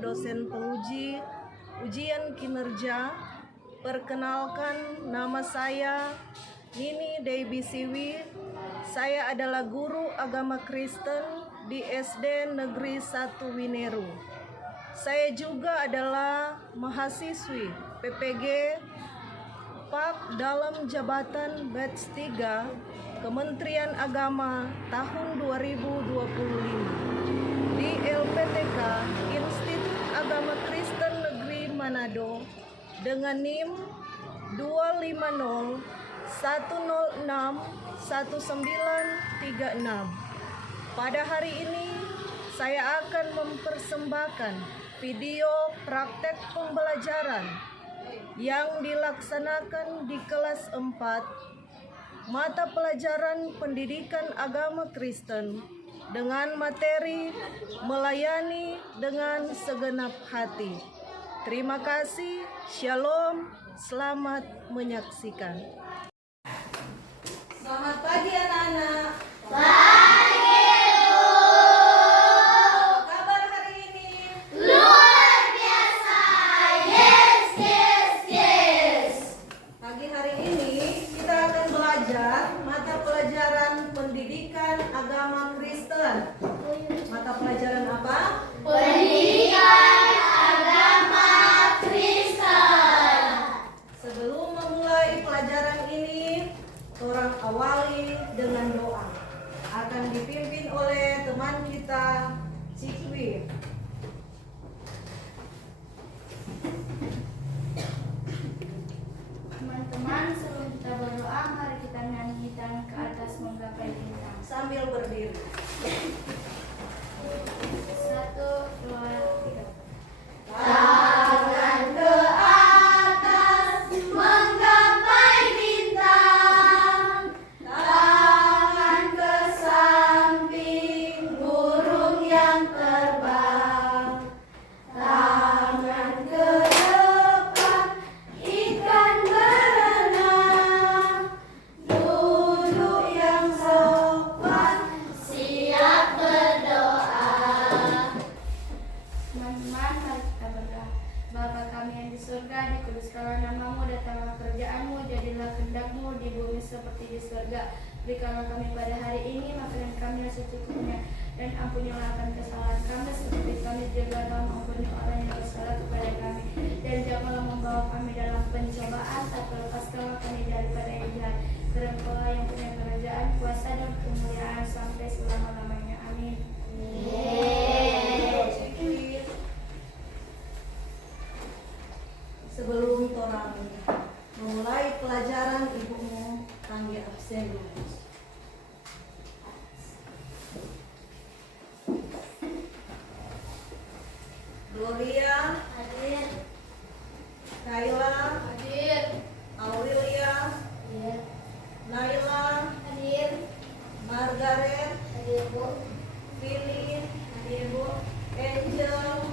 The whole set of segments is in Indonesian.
dosen penguji ujian kinerja. Perkenalkan, nama saya Nini Dewi Siwi. Saya adalah guru agama Kristen di SD Negeri 1 Wineru. Saya juga adalah mahasiswi PPG PAP dalam jabatan batch 3 Kementerian Agama tahun 2025 di LPTK Institut Agama Kristen Negeri Manado dengan NIM 250-106-1936. Pada hari ini saya akan mempersembahkan video praktek pembelajaran yang dilaksanakan di kelas 4 mata pelajaran Pendidikan Agama Kristen dengan materi melayani dengan segenap hati. Terima kasih, Shalom, selamat menyaksikan. Selamat pagi anak-anak. Pagi, Bu. Apa kabar hari ini? Luar biasa. Yes, yes, yes. Pagi hari ini kita akan belajar mata pelajaran Pendidikan Agama Kristen. Mata pelajaran apa? Pendidikan Agama Kristen. Sebelum memulai pelajaran ini, orang awali dengan doa. Akan dipimpin oleh teman kita, Cikwi. Teman-teman, sebelum kita berdoa, mari kita nyanyikan ke atas menggapai bintang. Sambil berdiri. 1, 2, 3. Tangan ke atas menggapai bintang, tangan ke samping burung yang terbang, tangan ke depan ikan berenang, duduk yang sopan siap berdoa. Teman-teman, mari kita berdoa. Bapa kami yang di surga, dikuduskanlah namamu, datanglah kerjaanmu, jadilah kehendak-mu di bumi seperti di surga. Berikanlah kami pada hari ini makanan kami yang secukupnya, dan ampunilah akan kesalahan kami seperti kami juga telah mengampuni orang yang bersalah kepada kami. Dan janganlah membawa kami dalam pencobaan, tapi lepaskanlah kami daripada yang jahat. Karena Engkau yang punya kerajaan, kuasa dan kemuliaan sampai selama-lamanya. Amin. Cikwi. Sebelum orang memulai pelajaran, ibumu panggil absen dulu. Gloria, Hadir. Kayla, Hadir. Aurelia, Hadir. Naila, Hadir. Margaret, Hadir, Bu. Philip, Hadir, Bu. Angel,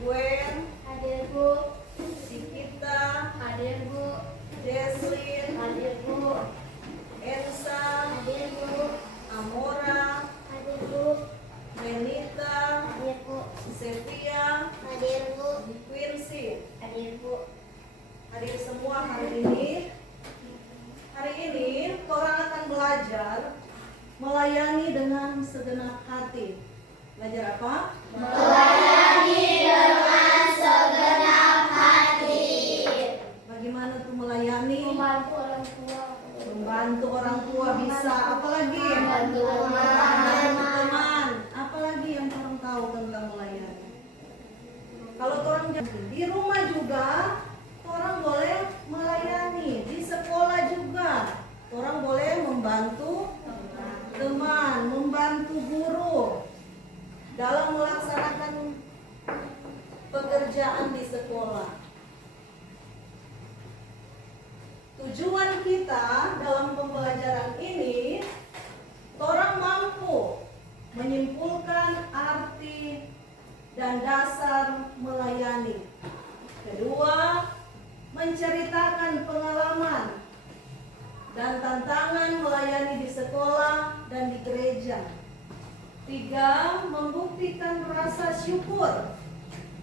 Gwen, Hadir, Bu. Sikita, Hadir, Bu. Jesslyn, Hadir, Bu. Elsa, Hadir, Bu. Amora, Hadir, Bu. Renita, Hadir, Bu. Setia, Hadir, Bu. Quincy. Hadir, Bu. Hadir semua hari ini. Hari ini orang akan belajar melayani dengan segenap hati. Belajar apa? Melayani dengan segenap hati. Bagaimana tuh melayani? Membantu orang tua. Membantu orang tua bisa. Apalagi? Membantu teman. Teman. Apalagi yang orang tahu tentang melayani? Kalau orang di rumah juga, orang boleh melayani. Di sekolah juga, orang boleh membantu teman, membantu guru dalam melaksanakan pekerjaan di sekolah. Tujuan kita dalam pembelajaran ini, orang mampu menyimpulkan arti dan dasar melayani. Kedua, menceritakan pengalaman dan tantangan melayani di sekolah dan di gereja. 3, membuktikan rasa syukur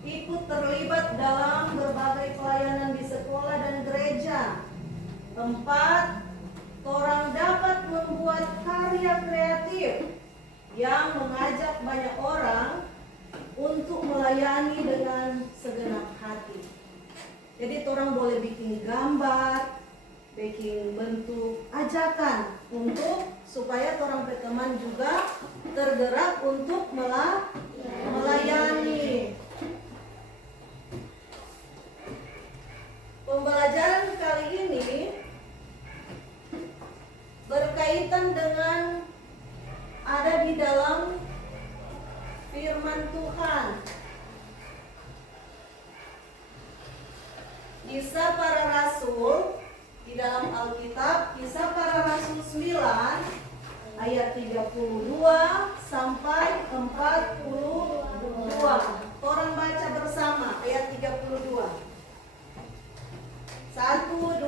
ikut terlibat dalam berbagai pelayanan di sekolah dan gereja. 4. Torang dapat membuat karya kreatif yang mengajak banyak orang untuk melayani dengan segenap hati. Jadi torang boleh bikin gambar, bikin bentuk ajakan untuk supaya torang teman juga tergerak untuk melayani. Pembelajaran kali ini berkaitan dengan ada di dalam firman Tuhan. Kisah para Rasul di dalam Alkitab, Kisah para Rasul 9 ayat 32 sampai 42. Orang baca bersama ayat 32. 1, 2, 3.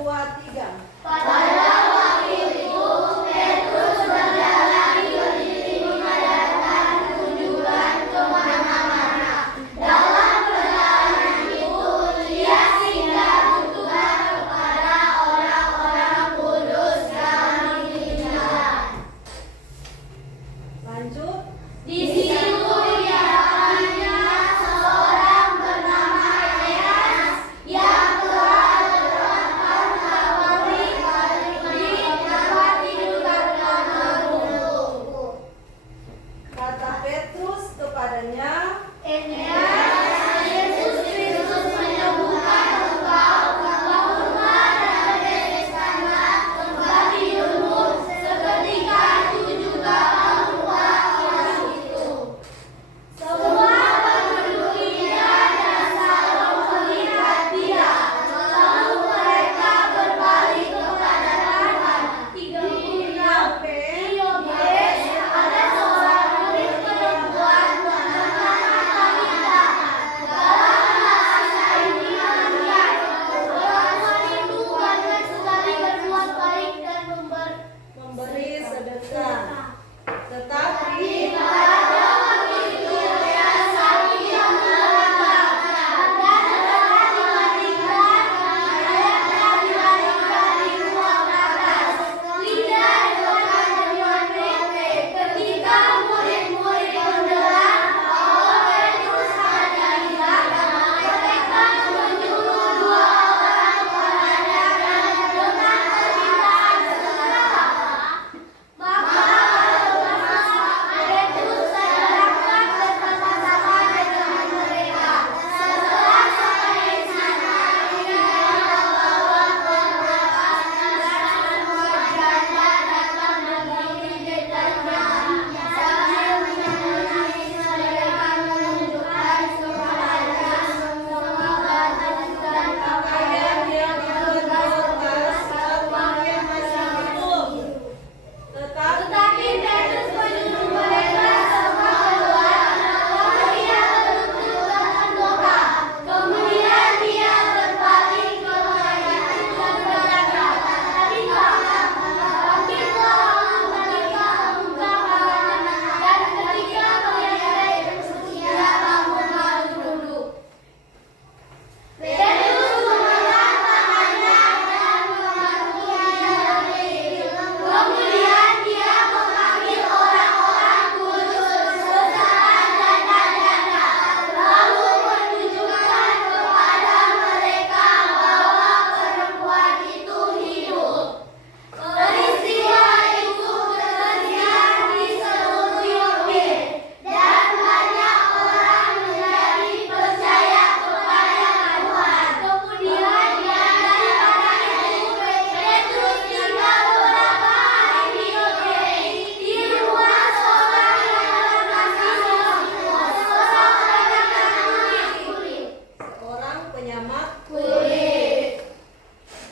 Pada waktu itu Petrus berjalan keliling mengadakan kunjungan kemana-mana. Dalam perjalanan itu ia singgah bertuhan kepada orang-orang kudus yang ditinggalkan. Lanjut. Di situ ia dapatnya seorang bernama Eneas yang telah terdapat di tempat tidur dahulu. Kata Petrus kepadanya, Eneas, Yesus Kristus menyembuhkan engkau, bangunlah dan bereskanlah tempat tidurmu. Seketika itu juga bangunlah orang itu. Semua penduduk Lida dan Saron melihat dia. Lalu mereka berbalik kepada Tuhan. 36 B. Ada seorang murid perempuan bernama Tabita. Dalam bahasa Yunani lihat, perempuan itu banyak sekali berbuat baik dan memberi sedekah. Tetapi pada waktu itu dia sakit yang melanda dan dapat dibandingkan dari ruang atas. Tidak dekat dengan Pepe. Ketika murid-murid mendengar bahwa Petrus ada di sana, mereka menyuruh 2 orang kepadanya dengan permintaan segala. Maka Petrus berangkat bersama-sama dengan mereka. Setelah sampai di sana, ia membawa perkataan dan wajahnya datang berdiri di depannya sambil menangis. Mereka menunjukkan kepadanya semua batu dan pakaian yang dibekas saat dia masih hidup. Tetapi Petrus menyuruh mereka semua keluar, lalu ia berduduk dengan doa. Kemudian dia berbalik ke mayat itu dan berkata, "Tabita, bangkitlah." Tabita membuka matanya, dan ketika melihat Yesus, ia bangun lalu duduk. Petrus mengangkat tangannya dan membantunya berdiri. Kemudian dia memanggil orang-orang kudus secara janda-janda, lalu menunjukkan kepada mereka bahwa perempuan itu hidup. Peristiwa itu terlihat di seluruh Yope, dan banyak orang menjadi percaya kepada Tuhan. Kemudian daripada itu Petrus tinggal beberapa hari di Yope, di rumah seorang yang bernama kulit. seorang penyamak Kulit.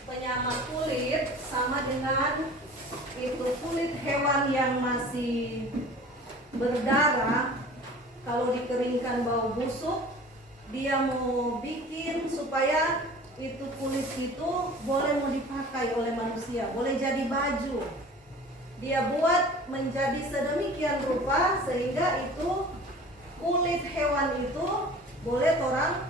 penyamak kulit sama dengan itu kulit hewan yang masih berdarah. Kalau dikeringkan bau busuk, dia mau bikin supaya itu kulit itu boleh mau dipakai oleh manusia, boleh jadi baju. Dia buat menjadi sedemikian rupa sehingga itu kulit hewan itu boleh orang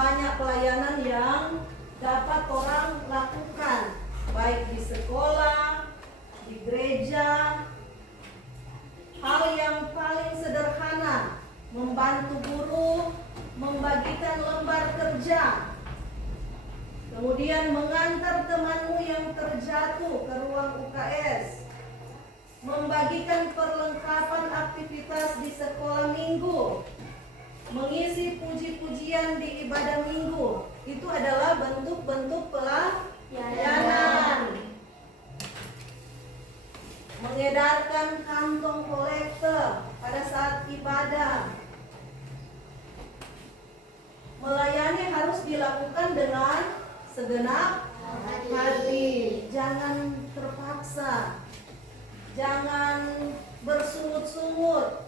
banyak pelayanan yang dapat orang lakukan, baik di sekolah, di gereja. Hal yang paling sederhana, membantu guru, membagikan lembar kerja, kemudian mengantar temanmu yang terjatuh ke ruang UKS, membagikan perlengkapan aktivitas di sekolah minggu, mengisi puji-pujian di ibadah minggu. Itu adalah bentuk-bentuk pelayanan. Mengedarkan kantong kolektor pada saat ibadah. Melayani harus dilakukan dengan segenap hati. Jangan terpaksa. Jangan bersungut-sungut.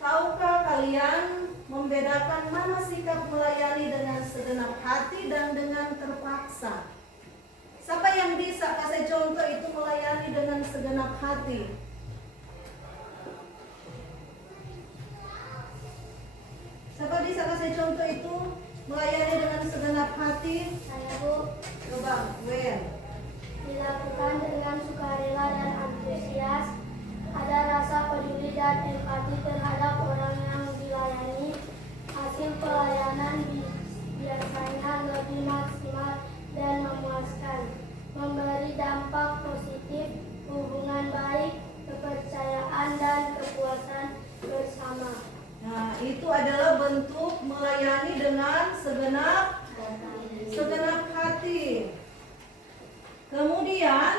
Tahukah kalian membedakan mana sikap melayani dengan segenap hati dan dengan terpaksa? Siapa yang bisa kasih contoh itu melayani dengan segenap hati? Siapa bisa kasih contoh itu melayani dengan segenap hati? Saya, Bu. Coba, Wen. Dilakukan dengan sukarela dan antusias, ada rasa peduli dan empati terhadap orang yang dilayani. Hasil pelayanan biasanya lebih maksimal dan memuaskan, memberi dampak positif, hubungan baik, kepercayaan dan kepuasan bersama. Nah, itu adalah bentuk melayani dengan segenap hati. Kemudian,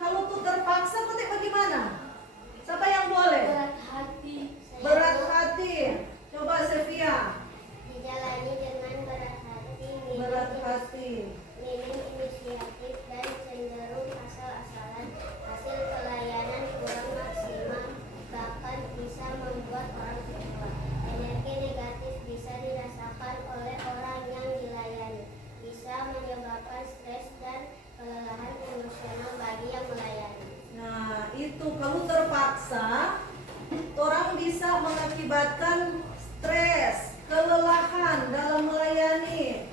kalau tuh terpaksa, kok bagaimana? Siapa yang boleh? Berat hati. Berat hati. Coba Sevia. Dijalani dengan berat hati, Berat hati. minim inisiatif dan cenderung asal-asalan. Hasil pelayanan kurang maksimal, bahkan bisa membuat orang kecewa. Energi negatif bisa dirasakan oleh orang yang dilayani, bisa menyebabkan stres dan kelelahan emosional bagi yang melayani. Nah, itu kalau terpaksa, orang bisa mengakibatkan stres, kelelahan dalam melayani.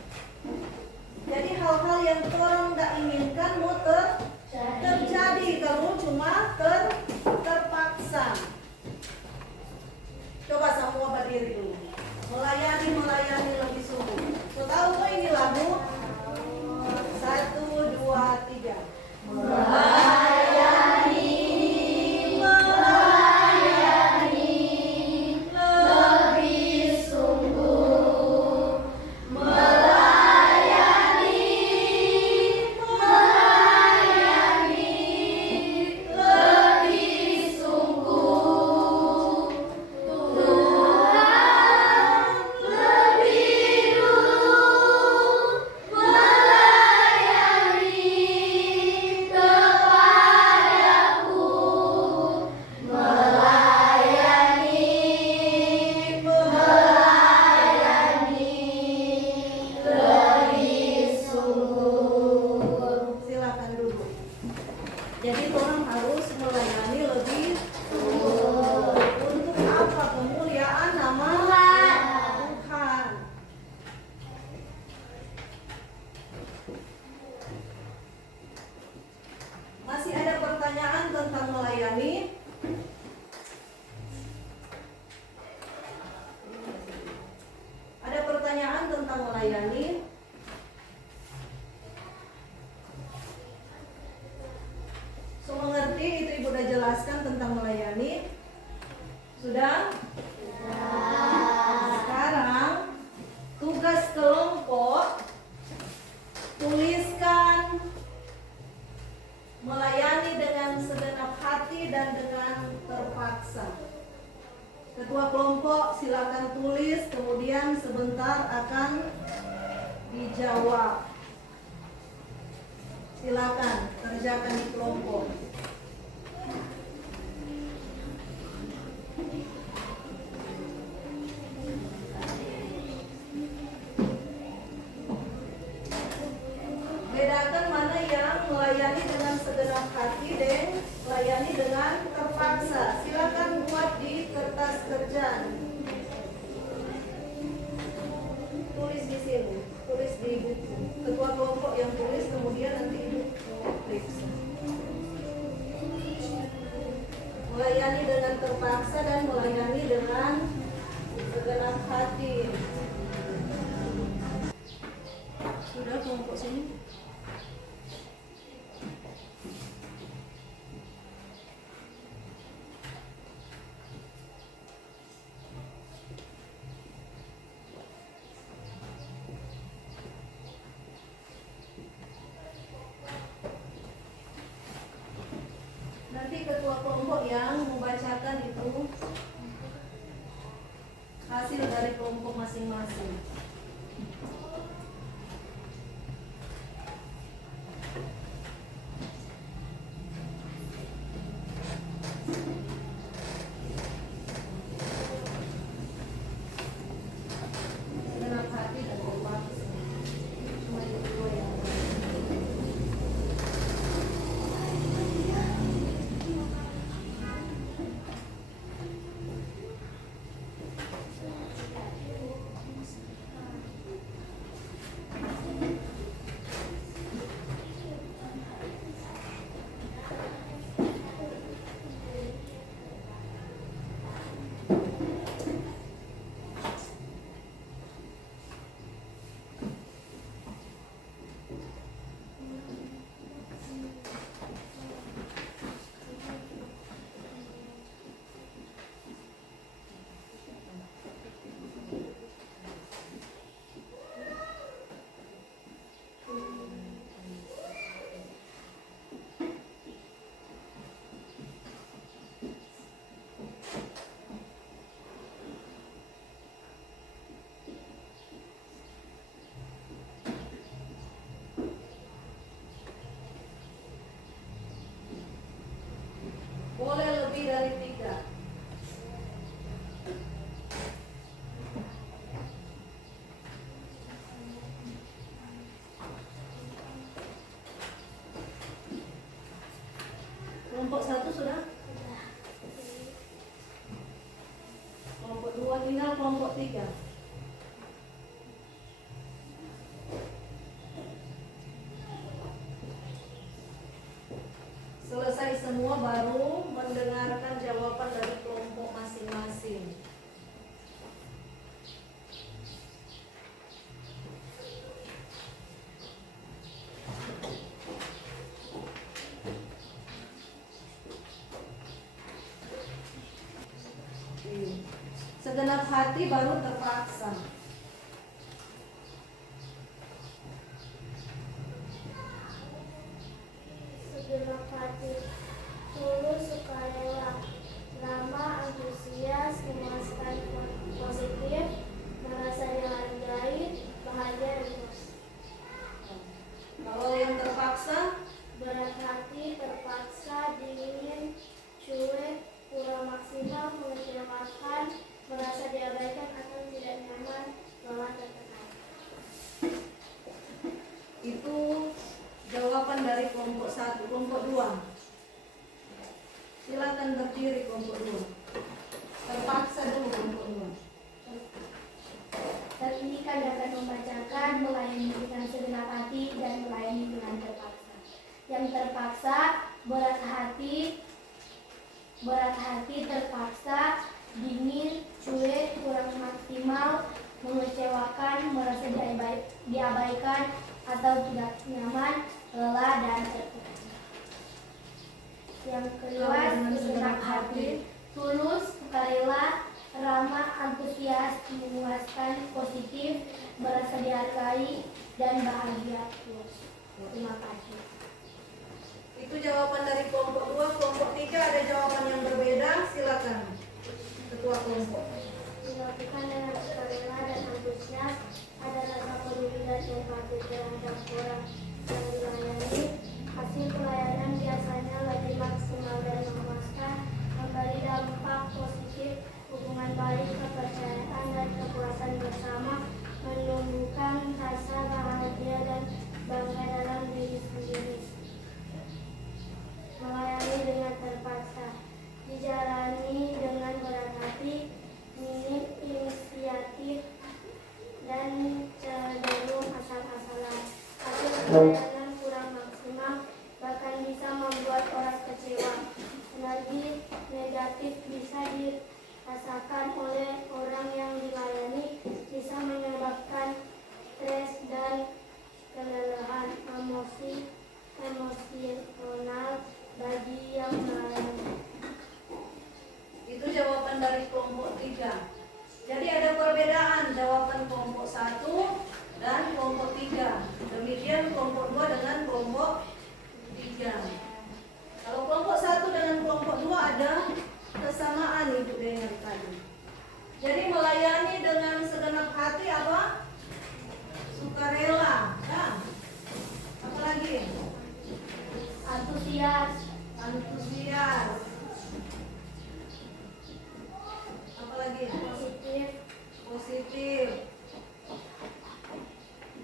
Jadi hal-hal yang orang tidak inginkan mau terjadi kalau cuma terpaksa. Coba semua berdiri dulu. Melayani lebih sungguh. So, tahu kok ini lagu? 1, 2, 3. Melayani lebih sungguh. Melayani lebih sungguh. Tuhan lebih dulu melayani kepadaku, melayani lebih sungguh. Silakan duduk. Jadi orang harus melayani lebih sungguh. Untuk apa? Kemuliaan nama Tuhan. Masih ada pertanyaan tentang melayani? Ada pertanyaan tentang melayani? So, mengerti itu Ibu udah jelaskan tentang melayani? Sudah? Sekarang tugas kelompok, tuliskan melayani dengan segenap hati dan dengan terpaksa. Ketua kelompok silakan tulis, kemudian sebentar akan dijawab. Silakan kerjakan di kelompok. Bedakan mana yang melayani dengan segenap hati dan melayani dengan terpaksa. Silakan buat di kertas kerjaan. sini, tulis di buku. Ketua kelompok yang tulis, kemudian nanti ibu periksa. Melayani dengan terpaksa dan melayani dengan segenap hati. Sudah kelompok sini. Nanti ketua kelompok yang membacakan itu hasil dari kelompok masing-masing. Segenap hati dan terpaksa. Cuma itu dua yang boleh lebih dari 3. Kelompok 1 sudah? Kelompok 2 tinggal kelompok 3. Selesai semua baru mendengarkan jawaban dari kelompok masing-masing. Segenap hati baru terpaksa. Segenap hati, tulus, sukarela, ramah, antusias, memuaskan, positif, merasa dihargai, bahagia, dan puas. Kalau yang terpaksa, Berat hati, terpaksa, dingin, cuek, kurang maksimal, mengecewakan, merasa diabaikan atau tidak nyaman, lelah, tertekan. itu jawaban dari kelompok 1. Kelompok 2, silakan berdiri kelompok 2. Terpaksa dulu kelompok 2. Terpilihkan dapat membacakan, melayani dengan segenap hati, dan melayani dengan terpaksa. Yang terpaksa, berat hati, terpaksa, dingin, cuek, kurang maksimal, mengecewakan, merasa diabaikan atau tidak nyaman, lelah, dan tertekan. Yang kedua, segenap hati, tulus, sukarela, ramah, antusias, memuaskan, positif, merasa dihargai, dan bahagia. Terima kasih. Itu jawaban dari kelompok 2. Kelompok 3 ada jawaban yang berbeda. Silakan ketua kelompok. Dilakukan dengan sukarela dan antusias, ada rasa peduli dan empati terhadap orang yang dilayani. Hasil pelayanan biasanya lebih maksimal dan memuaskan, memberi dampak positif, hubungan baik, kepercayaan, dan kepuasan bersama, menumbuhkan rasa bahagia dan bangga dalam diri sendiri. Melayani dengan terpaksa, dijalani dengan berat hati, minim inisiatif, dan cerdas pelayanan kurang maksimal, bahkan bisa membuat orang kecewa. Energi negatif bisa dirasakan oleh orang yang dilayani, bisa menyebabkan stres dan kelelahan emosional bagi yang melayani. Itu jawaban dari kelompok 3. Jadi ada perbedaan jawaban kelompok 1 dan kelompok 3. Demikian kelompok 2 dengan kelompok 3. Kalau kelompok 1 dengan kelompok 2 ada kesamaan itu dengan tadi. Jadi melayani dengan segenap hati apa? Sukarela. Nah, apa lagi? Antusias. Antusias. Apa lagi? Positif. Positif.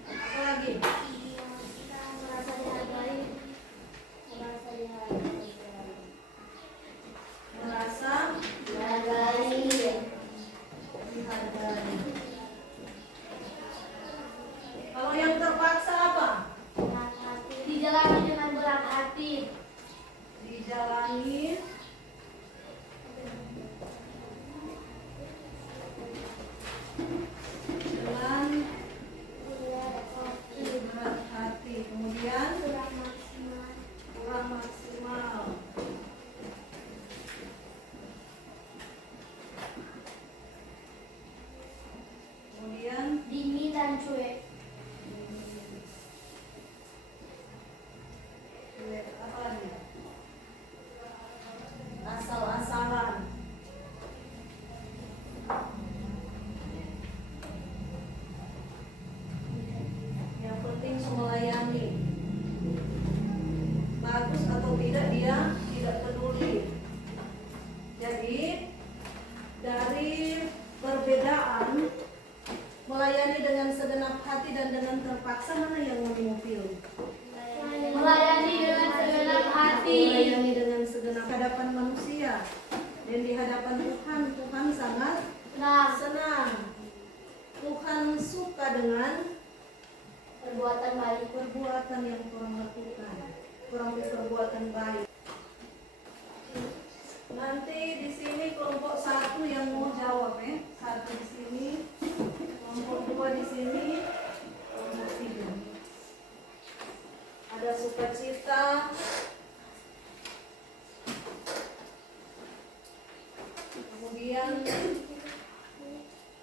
Apa lagi? Merasa dihargai. Merasa dihargai. Merasa Dihargai. dihargai. Kalau yang terpaksa apa? Berat hati. Dijalani dengan berat hati. Dijalani dengan berat hati. Kemudian Kurang maksimal. kurang maksimal. Kemudian Dingin dan cuek. apa lagi? Asal-asalan. Yang penting melayani. Bagus atau tidak dia tidak peduli. Jadi dari perbedaan melayani dengan segenap hati dan dengan terpaksa, mana yang mau pilih? Melayani dengan segenap hati. Melayani dengan segenap hadapan manusia dan di hadapan Tuhan, Tuhan sangat senang. Tuhan suka dengan Perbuatan baik. perbuatan yang kurang lakukan, kurang perbuatan baik. Nanti di sini kelompok 1 yang mau jawab ya. 1 di sini, kelompok 2 di sini, kelompok 3. Ada sukacita, kemudian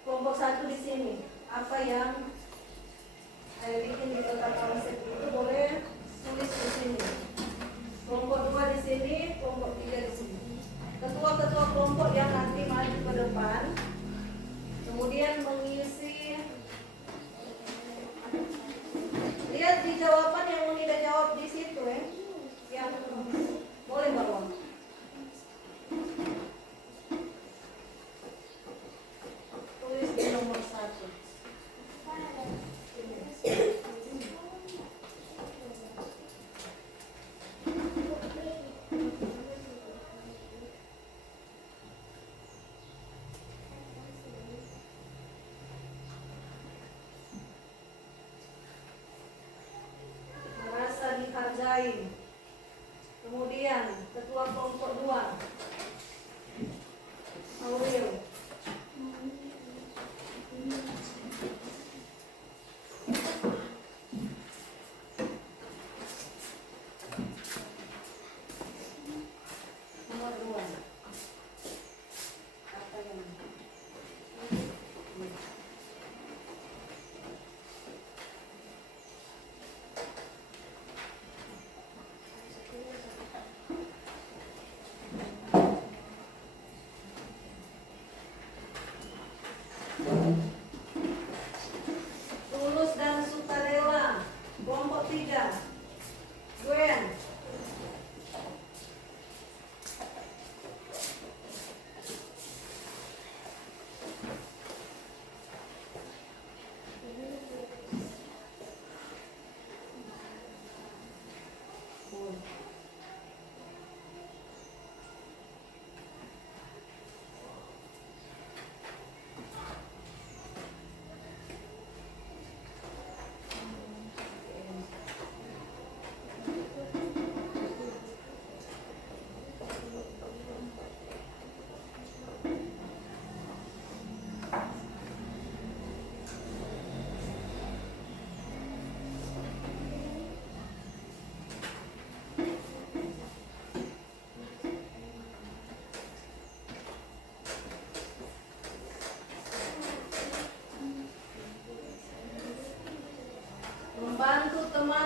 kelompok 1 di sini. Apa yang saya bikin di kotak konsep itu boleh tulis di sini. Kelompok 2 di sini, kelompok 3 di sini. Ketua-ketua kelompok yang nanti maju ke depan, kemudian mengisi. Lihat di jawaban yang tidak jawab di situ ya. Yang boleh bawa. Tulis di nomor 1. Merasa dihargai. Kemudian ketua kelompok 2 Aurel. Nomor 2. Apa yang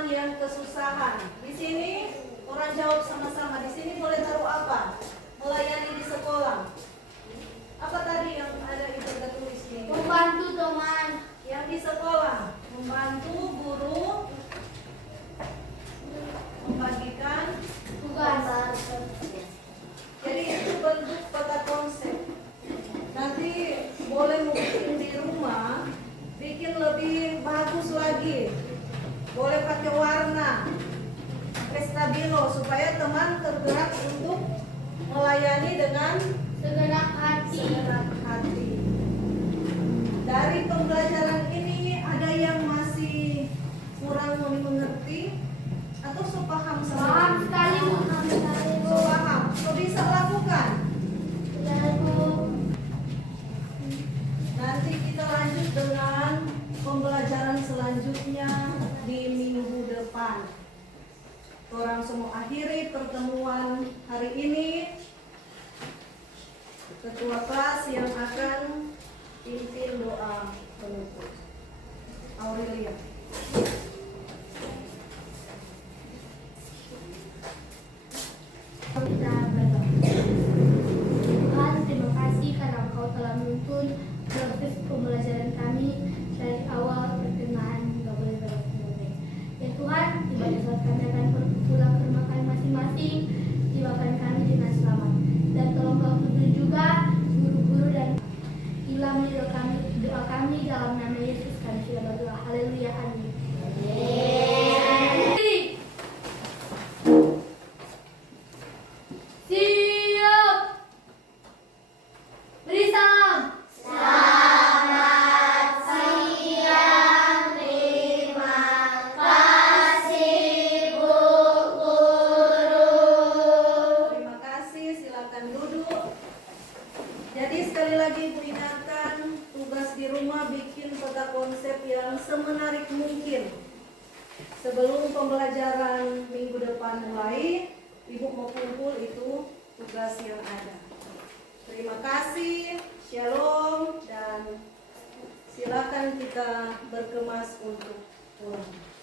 teman yang kesusahan. Di sini orang jawab sama-sama. Di sini boleh taruh apa? Melayani di sekolah. Apa tadi yang ada itu tertulis di Membantu teman. yang di sekolah? Membantu guru membagikan Tugas. Jadi itu bentuk peta konsep. Nanti boleh mungkin di rumah bikin lebih bagus lagi. Boleh pakai warna, pakai stabilo supaya teman tergerak untuk melayani dengan Segenap hati. segenap hati. Dari pembelajaran ini ada yang masih kurang mengerti atau so paham Paham semua? sekali Bu. So paham, so bisa lakukan. Ya Bu. Nanti kita lanjut dengan pembelajaran selanjutnya di minggu depan. Orang semua akhiri pertemuan hari ini. Ketua kelas yang akan pimpin doa penutup. Aurelia. Kita berdoa. Tuhan, terima kasih karena Engkau telah menuntun proses pembelajaran kami dari awal pertengahan hingga selesai. Ya Tuhan, tiba di saat kami akan pulang ke rumah kami masing-masing, tibakan kami dengan selamat. Dan tolong Kau tuntun juga guru-guru dan ilhami doa kami dalam nama Yesus kami sudah berdoa. Haleluya, amin. Siap. Beri salam. Terima kasih, silakan duduk. Jadi sekali lagi Ibu ingatkan, tugas di rumah bikin peta konsep yang semenarik mungkin. Sebelum pembelajaran minggu depan mulai, Ibu mau kumpul itu tugas yang ada. Terima kasih, shalom, dan silakan kita berkemas untuk pulang.